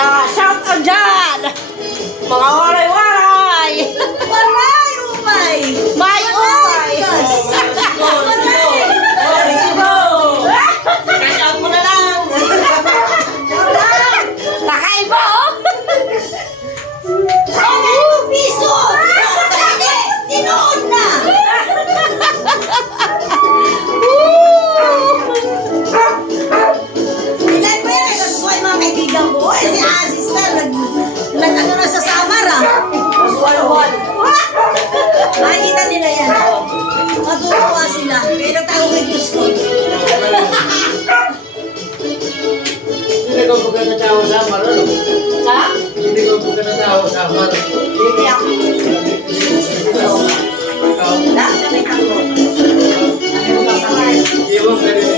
na shout out dyan! Mga waray-waray! Waray, umay! May umay! Nakaiba, oh! Ang piso! Tinood na! ko buka na tao sa maroon. Ha? Hindi ko buka na tao sa maroon. Hindi ako. Ikaw. Ikaw. Lahat kami ako. Ako ba pa? Iwan ka rin.